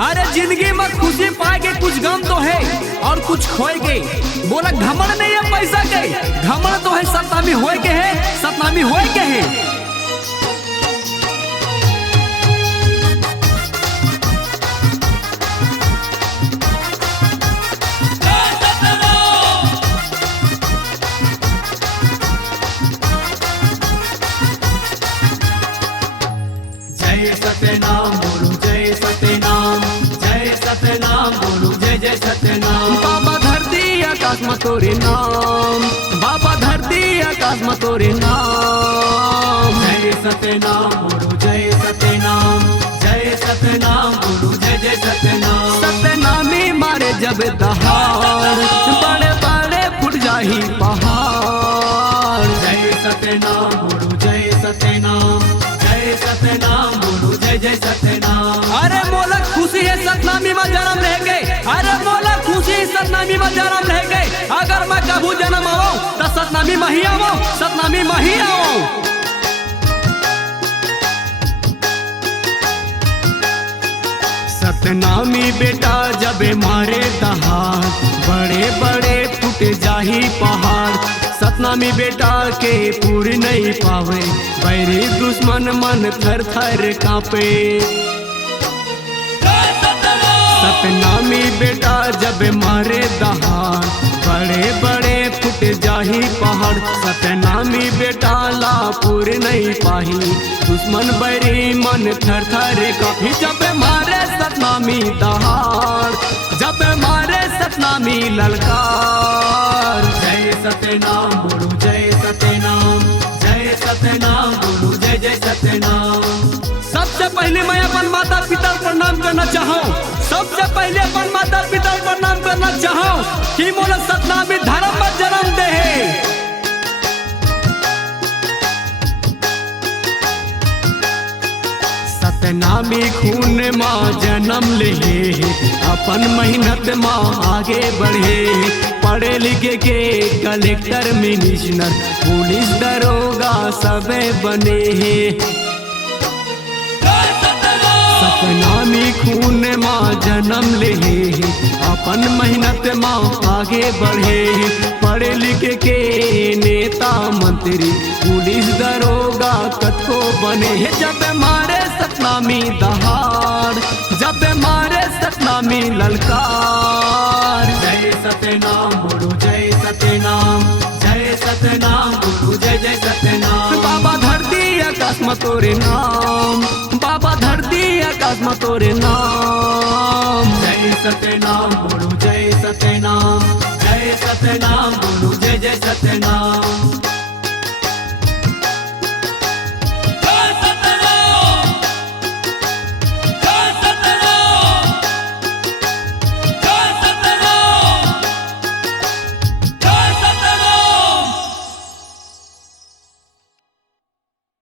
अरे जिंदगी में खुशी पाएगे कुछ गम तो है और कुछ खोएगे। बोला घमंड नहीं है पैसा के, घमंड तो है सतनामी होए के है, सतनामी होए के है। जय सतनाम बोलो, जय सतनाम, जय सतनाम बोलो, जय जय सतनाम। बाबा धरती आकाश में तोरे नाम, बाबा धरती आकाश में तोरे नाम। जय सतनाम बोलो, जय सतनाम, जय सतनाम बोलो, जय जय सतनाम। सतनामी मारे जब दहाड़, बड़े बड़े फुट जाही पहाड़। जय सतनाम बोलो, जय सतनाम, जय सतनाम बोलो, जय जय सतनाम। अरे मोला खुशी है सतनामी में जन्म रह गए, अरे मोला खुशी है सतनामी में जन्म रह गए। अगर मैं कभू जन्म आओ तो सतनामी में ही आओ, सतनामी में ही आओ। सतनामी बेटा जब मारे दहाड़, बड़े बड़े फुट जाही पहाड़। सतनामी बेटा के पूरी नहीं पावे, बैरी दुश्मन मन थर थर कांपे। सतनामी बेटा जब मारे दहाड़, बड़े बड़े फुट जाही पहाड़। सतनामी बेटा ला पूरी नहीं पाही, दुश्मन बैरी मन थर थर कांपी। जब मारे सतनामी दहाड़, जब मारे सतनामी ललकार। जय सतनाम बोलो, जय सतनाम, जय सतनाम बोलो, जय जय सतनाम। सबसे पहले मैं अपन माता पिता को प्रणाम करना चाहूँ, सबसे पहले अपन माता पिता को प्रणाम करना चाहूँ कि मोला सतनामी धर्म में जन्म दे है। सतनामी खून माँ जन्म ले, अपन मेहनत माँ आगे बढ़े। पढ़े लिखे के कलेक्टर मिनिस्टर पुलिस दरोगा सबे बने हैं। सतनामी खून माँ जन्म ले, अपन मेहनत माँ आगे बढ़े। पढ़े लिखे के नेता मंत्री पुलिस दरोगा कतको बने हैं। जब मारे सतनामी दहाड़, जब मारे सतनामी ललकार। जय सतनाम बोलो, जय सतनाम, जय सतनाम बोलो, जय जय सतनाम। बाबा धरती आकाश में तोरे नाम, बाबा धरती आकाश में तोरे नाम। जय सतनाम बोलो, जय सतनाम, जय सतनाम बोलो, जय जय सतनाम।